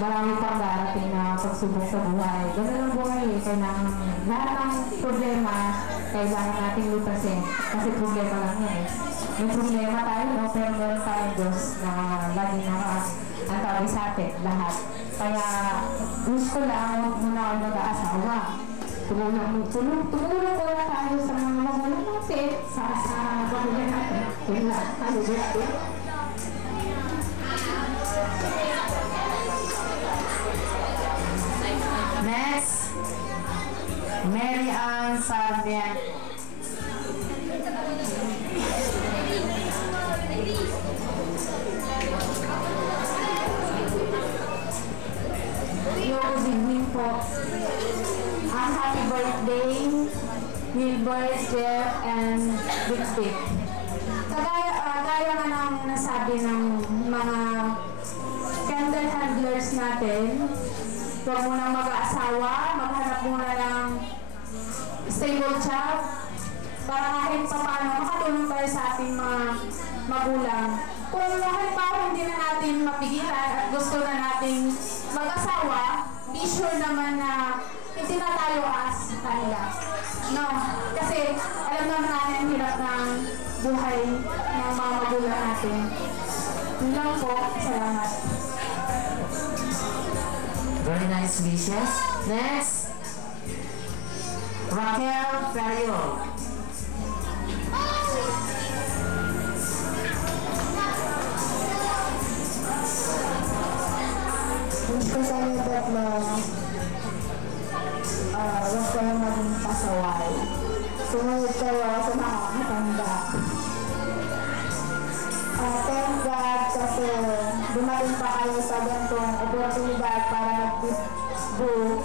marami pang darating na pagsubok sa buhay. Ganun ang buhay eh. Kailangan lahat ng problema, kailangan natin lutasin. Kasi problema lang yan eh. May problema tayo, no? Pero meron tayong Diyos na lagi nakaantabi sa atin, lahat. Kaya gusto ko lang, huwag muna ako mag-aasawa. Tumulong ko na tayo sa mga magulang natin, sa magulang natin. Yun lang, ano natin. Next, Mary Ann Sarmiento. Good evening po. Happy birthday, Wilbert, Jeff, and Big Big. Kagaya nga nang nasabi ng mga candle handlers natin, huwag mo nang mag-aasawa, maghanap muna ng stable job para kahit pa paano makatulong tayo sa ating mga magulang. Kung halimbawa hindi na natin mapigilan at gusto na nating mag-asawa, be sure naman na hindi na tayo as kanila. No? Kasi alam naman natin ang hirap ng buhay ng mga magulang natin. Yun lang po. Salamat. Very nice wishes. Next, Raquel Ferriol. Wish ko sa inyo tatlo, huwag kayong maging pasaway. Sumunod kayo sa mga matanda. Thank God kasi dumating pa kayo sa ganitong oportunidad para mag-disbo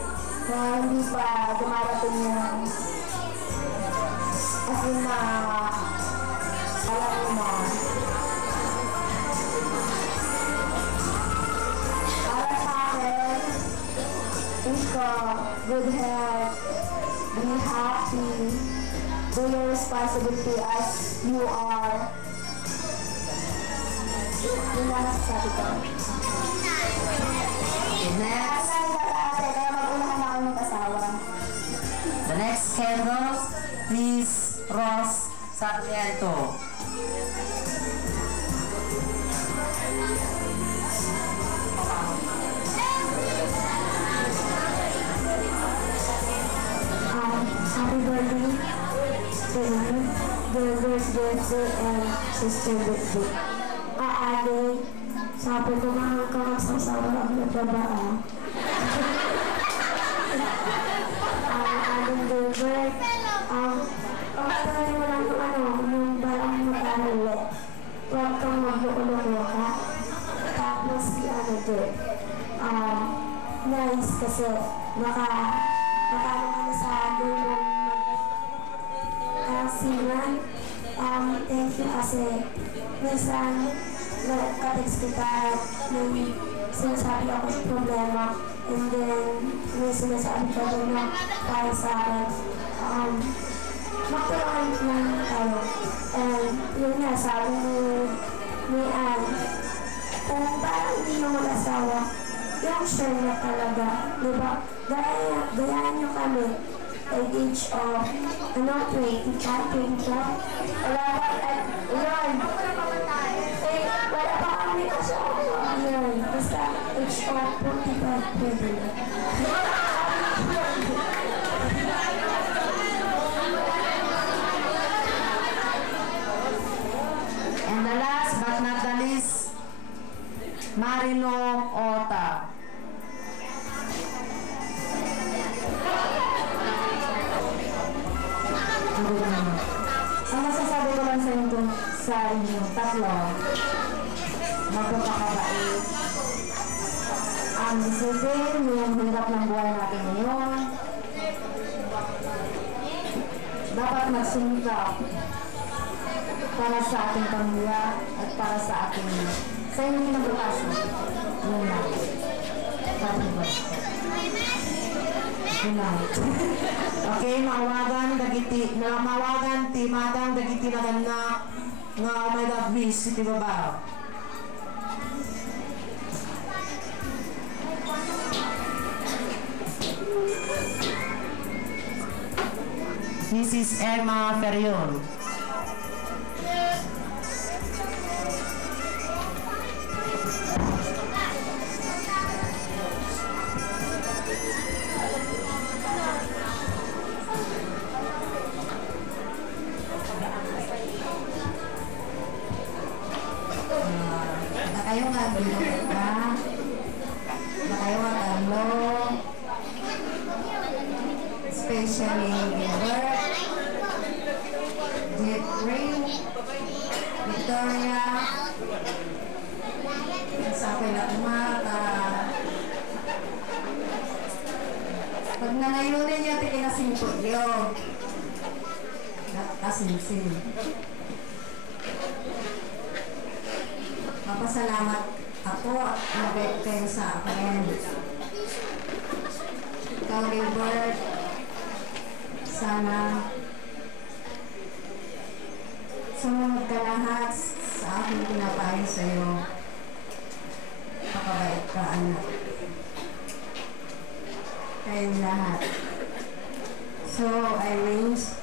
na hindi pa dumarating yung as in na alam mo na. Para sa akin, wish ko good health, be happy, do your responsibility as you are. Yun lang masasabi ko. Next. Kaya mag-unahan na ako ng kasawa. The next candle is Ross Sarmiento. Happy birthday, Gilbert's birthday, and sister birthday. Ate, sabi ko mahal ka magsasawa ang nagbabae. Aling Gilbert, pagkakali mo lang yung barang mag-alala. Huwag kang mag-uulong ka. Tapos si nice kasi nakano ka na sa atin ng mag-sinan. Thank you kasi minsan nagka-text kita may sinasabi ako sa problema and then may sinasabi ka doon na para sa akin magtulungan lang tayo and yun nga sabi ni Anne kung parang hindi mo mag-asawa yung sure na talaga diba gayahan nyo kami at age of 20 wala pa kami asawa yun basta age of 45 pwede and the last but not the least, Marino Ota. Ang masasabi ko lang sa inyo, tatlo, magpapakabait. Ang isipin, yung hirap ng buhay natin ngayon, dapat magsumikap para sa ating pamilya at para sa ating sa inyong nabukasan. Yun lang. Happy birthday. Okay, mawagan timadang dagiti na nga may dabis si Babaw. Mrs. Emma Ferriol. Kayo nga ginawa. Kayo nga talo. Especially Gilbert, Jeffrey, Victoria, sa akin na umata. Pag nanayunin niya, tikinasimpod yun. Kasimsim. Mapasalamat ako at mabait kayo sa akin. Ikaw, Gilbert, sana sumunod ka lahat sa aking pinapayo sa'yo. Pakabait ka, anak. Kayong lahat. So, I wish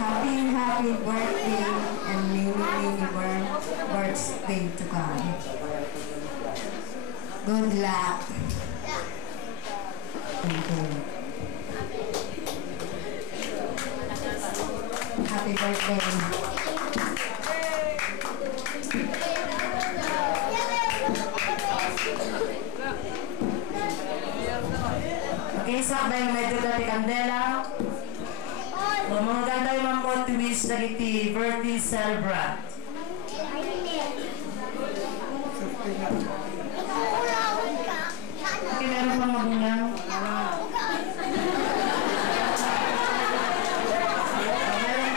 happy birthday and many birthday to come. Good luck. Thank you. Happy birthday. Okay, sabay medyo dati kandela. Mga tayo mga to wish na iti birthday celebrant. Okay, meron pang mabunyang.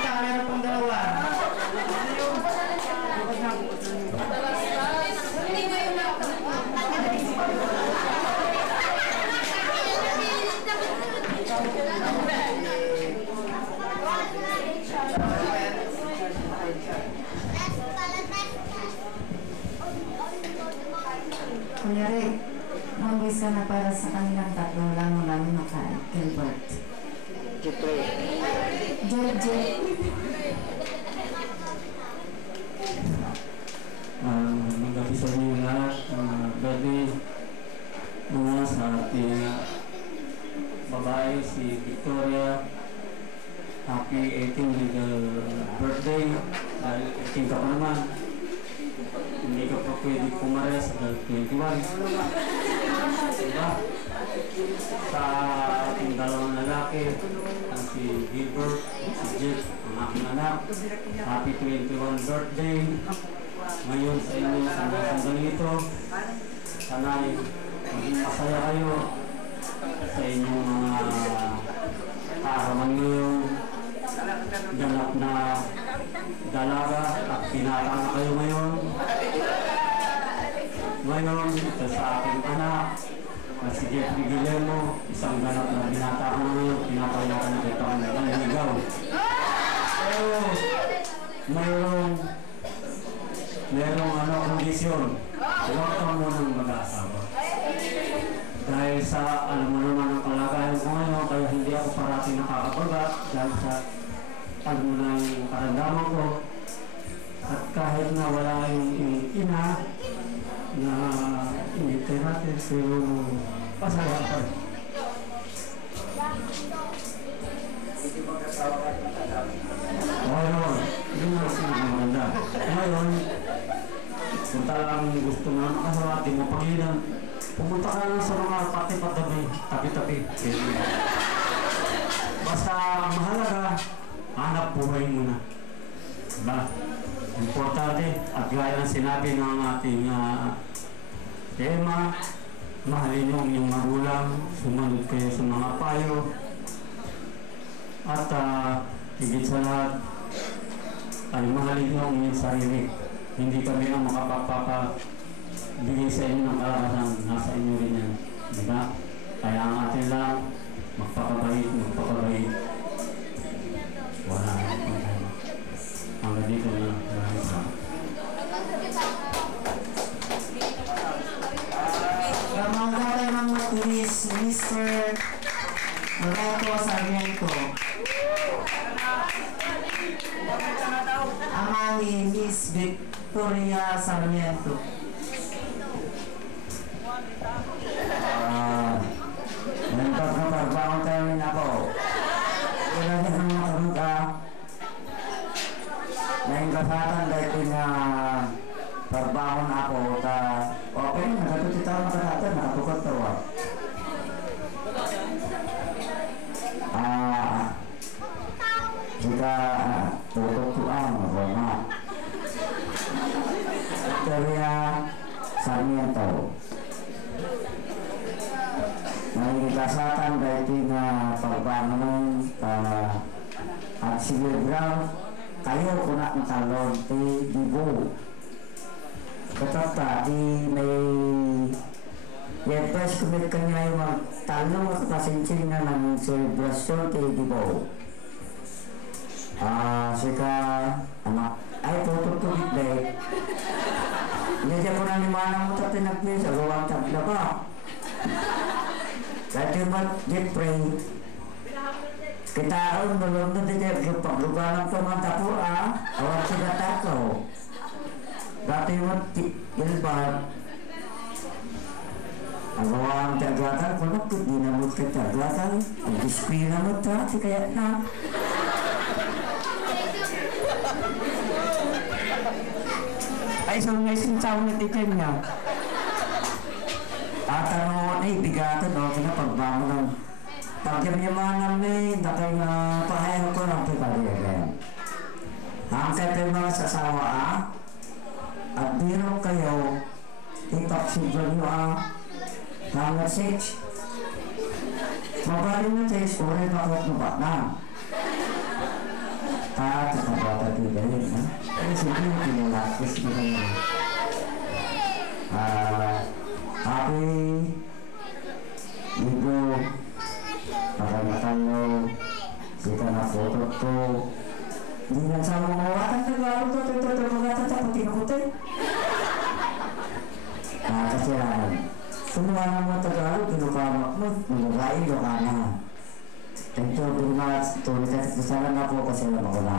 Meron pang dalawa. Kunyari, mag-wish ka na para sa kanilang tatlo lang na kay Gilbert. Jeffrey. Magabi sa inyo lahat, birthday muna sa ating babae, si Victoria. Happy 18th legal birthday. Dahil 18 ka pa naman, hindi ka pa pwede pumares hanggang 21. Diba? Sa ating dalawang lalaki, ang si Gilbert, si Jeff, ang aking anak. Happy 21 birthday. Ngayon sa inyo sa mga ganito, sana'y maging masaya kayo sa inyong mga kaharaman ngayon. Ganap na dalaga at pinata na kayo ngayon. Ngayon, ito sa aking anak na si Jeffrey Guillermo, isang ganap na binata ko ngayon, pinapayatan na ito ang naligaw. Pero, merong kondisyon. Huwag ka munang mag-aasawa. Dahil sa, alam mo naman ang kalagayan ko ngayon, kaya hindi ako parating nakakabaga dahil sa, alam mo na yung karamdaman ko. At kahit na wala yung ina na inintay natin, pero pasaya pa rin. Ngayon, yun ang sinaganda. Ngayon, kung talagang gusto mo na makasawa, di mo pangilan, pumunta ka lang sa mga tabi-tabi. Basta mahalaga, hanap buhay mo na. Diba? Importante, at gaya ng sinabi ng ating tema, mahalin niyo ang inyong magulang, sumunod kayo sa mga payo, at higit sa lahat, ay mahalin niyo ang inyong sarili. Hindi kami ang makapagpapabigay sa inyo ng karanasan, nasa inyo rin yan. Diba? Kaya ang atin lang, magpakabait. Wala na. Hanggang dito na. Ramang tayo mga tulis, Mr. Roberto Sarmiento. Nantap na pagbangon tayo rin ako. Kailan niya ng mga kamuka. Naingkasatan dahil na pagbangon ako. Okay, nakatutitaw na natin. Nakatukot tawa. Jika tutup tuang Roma Victoria Sarmiento Nangikasatan dahil nga pagbangon at silibram kayo kuna ng talon ti Dibo katata di may Yepes kumit kanya yung magtanong at kasinsin na ng selebrasyon ti Dibo. Sika anak ay tututulit dahil hindi siya po nanimanang mo tayo nagpil sa gawang tabla ba dati mat pray kita ang belum na din paglugalang pamanta po awak sila takaw dati mat ilbar ang gawang tagatan kung nakit dinamot ka tagatan ang dispina mo dati kaya na ay so nga sinsaw na tikin niya at ano ay bigatan o pagbangon ng pagyamyaman namin nakay nga pahayan ko ng pipaliagan ang kaya mga sasawa at biro kayo ipaksiglan nyo hanggang 6 mabaling na 6 ulit bakit mo ba na kakabata tigayin ha ay sige pinulakis mo kayo happy Ibu pakamatan mo sika na photo to hindi na sa mga wakan nagwaro to magatan sa puti-puti kasiyahan kumuha na mo Tagalog pinukamak mo mulungain do ka na thank you very much tulisan sana na po kasi alam ako na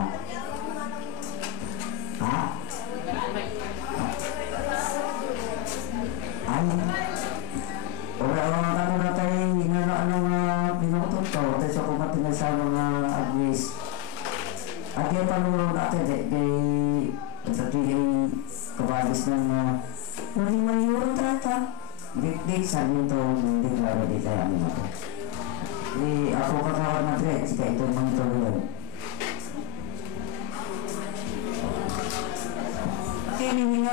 ay orang-orang ano na tayo nga pinutot to tayo sa kumatingin sa mga agwis at yung panulong natin kay kabagis ng mali-mali trata dik-dik sabi ito hindi klaro di tayo amin ako ako kakawan na direct sika ito mga ito yun Okay, we will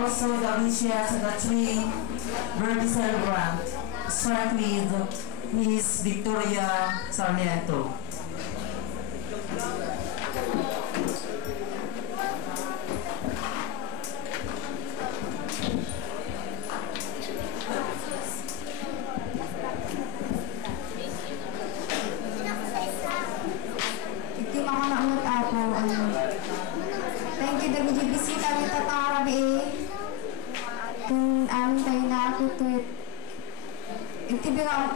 also the Alicia to the three birthday celebrant start with Miss Victoria Sarmiento. Thank you dami di bisita ni tatarabi kung amin tayo na ako tweet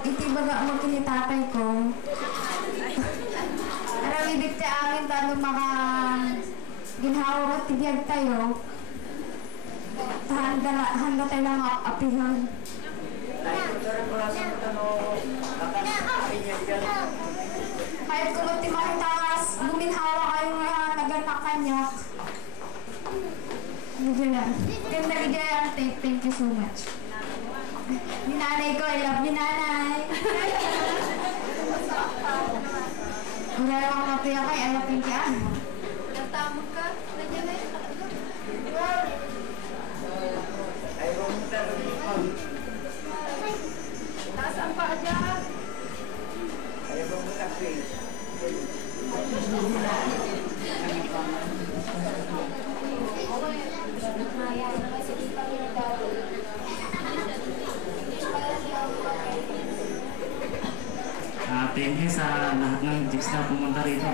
itibaga mo kinitatay ko arami dikta amin talo maka ginhawa at tibiyag tayo handa tayo lang apihan kahit kung magtimahin takas guminhawa kayo nga naganak kanya ganda bigyan thank you so much ninanay ko I love you nanay wala lang ako napiya kay I love you kaya natamog ka nandiyan na yun nasaan pa dyan ayaw mo kape thank you sa lahat ng chicks na pumunta rito.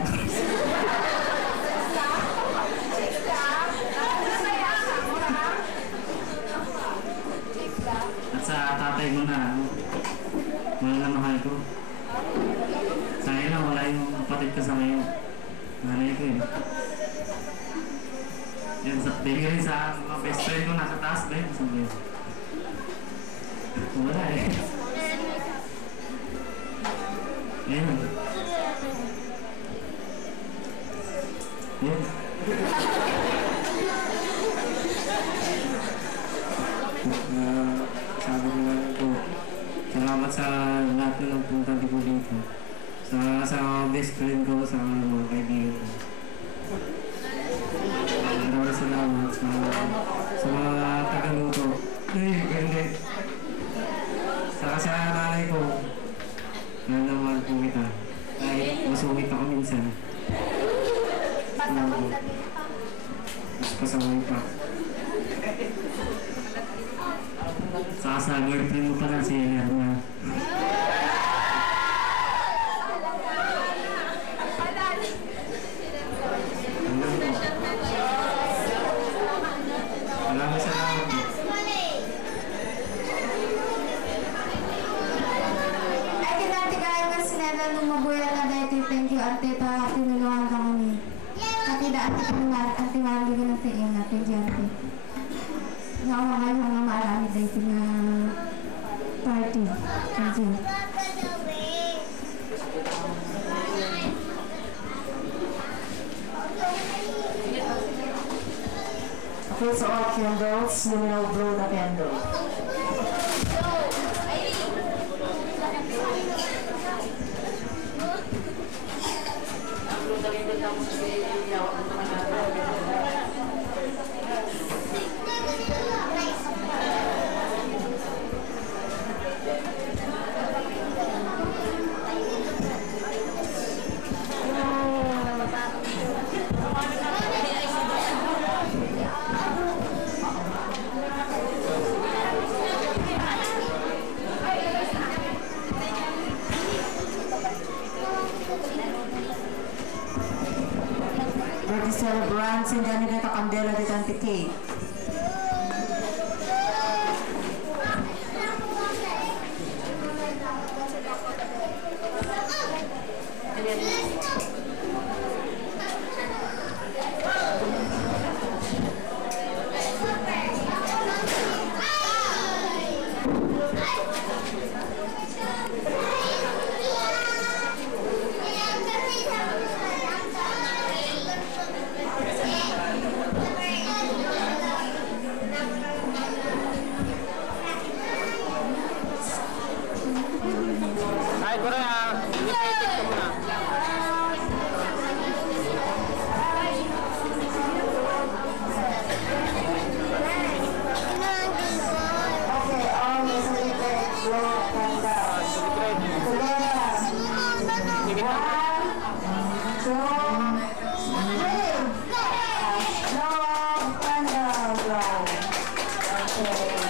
At sa tatay mo na, mahal na mahal ko. Sa ngayon lang, wala yung kapatid ko sa ngayon. Nanay ko eh. Yan, bigay rin sa mga best friend ko nasa taas ba yun? Wala eh. Ayan. Yan. Sabi ko lang po, salamat sa lahat na nagpunta ko dito. Sa best friend ko, sa mga kaibigan ko. Maraming salamat sa mga tagaluto. Ganda. Sa nanay ko, naman po kita. Kahit masungit ako minsan. Mas pasaway pa. Sa girlfriend mo pala si Lerna. Maraming salamat po. Ay, kinati kayo ka sinela nung mabuya na dahil thank you ate pa tinulungan ka kami. Nakita ate ate mali ko na tiin na thank you ate. Nakakakal mga maarami dahil na party. Thank you. Okay, so all candles, you will blow the candle. Birthday celebrants, hindi nila kakandela dito ang cake. Ay, ko rin ah. Inipitit ko muna. Okay, all the celebrate blow candles. Together. Sige na. 1, 2, 3. Blow candle blow. Okay.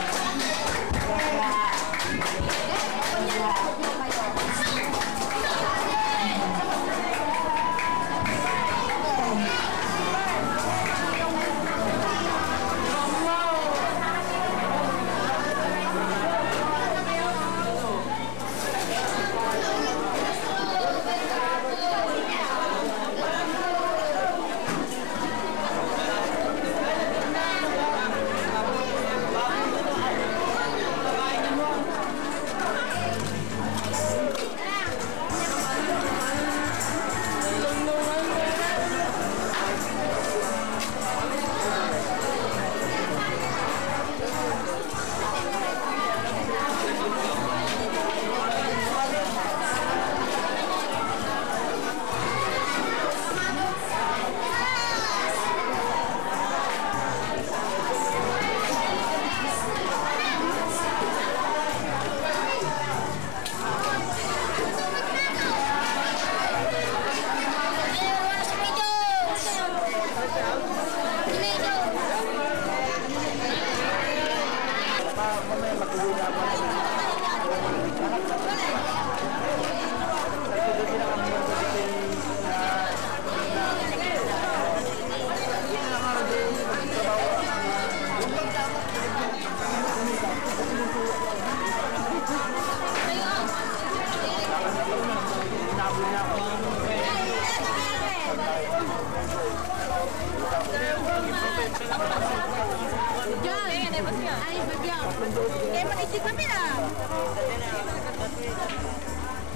Ay, Kaya manitig kami na.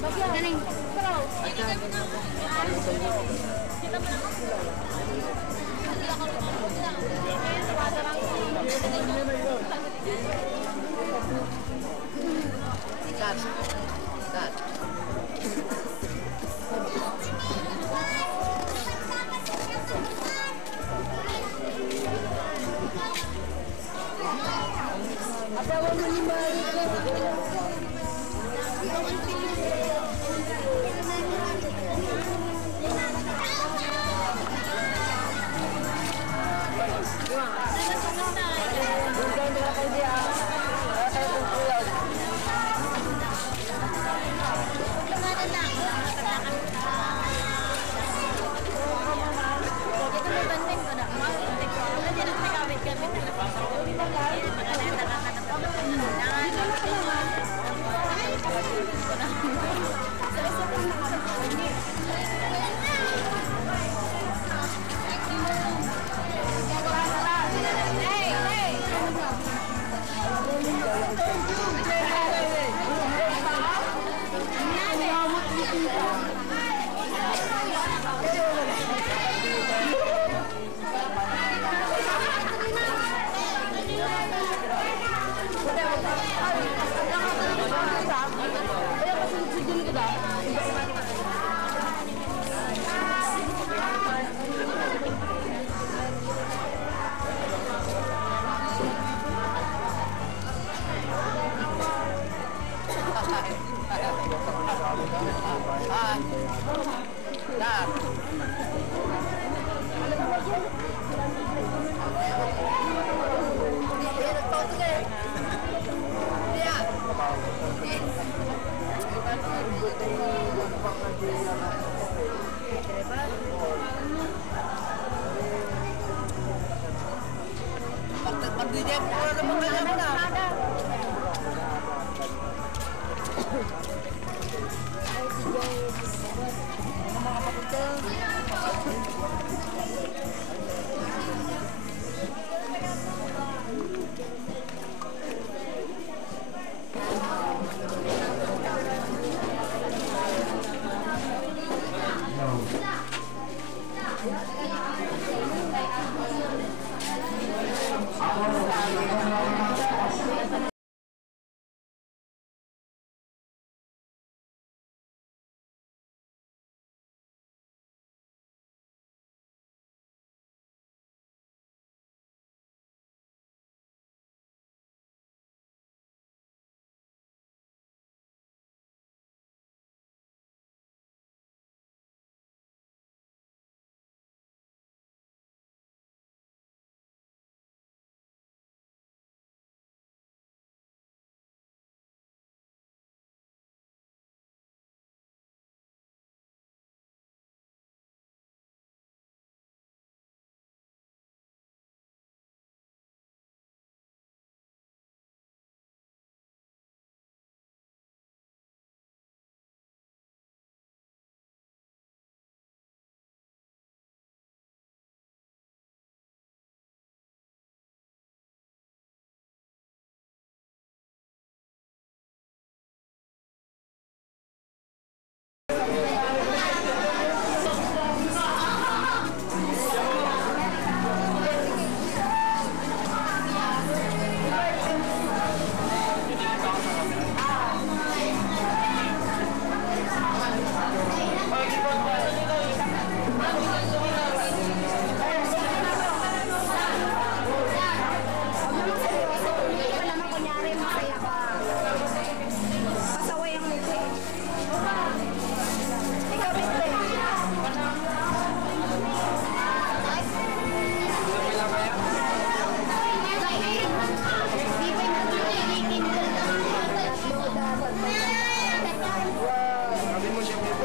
Galing.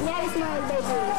Kunyari smile baby.